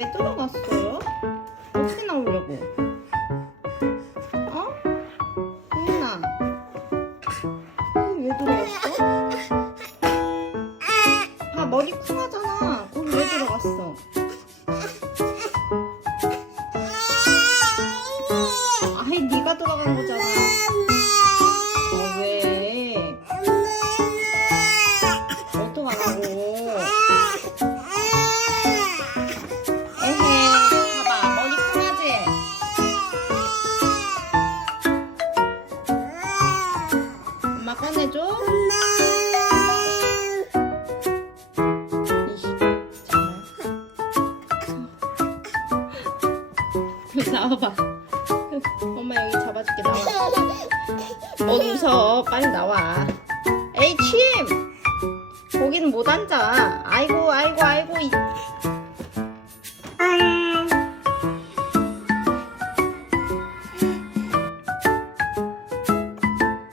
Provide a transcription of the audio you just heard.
왜 들어갔어요? 어떻게 나오려고? 어? 혜인아 왜 들어갔어? 아 머리 쿵하잖아 거기 왜 들어갔어? 아이 네가 들어간 거잖아 어 왜? 어떡하라고 엄마 꺼내줘. 나와봐. 엄마 여기 잡아줄게 나와. 뭐 웃어 빨리 나와. 에이 침 거기는 못 앉아. 아이고 아이고 아이고 이-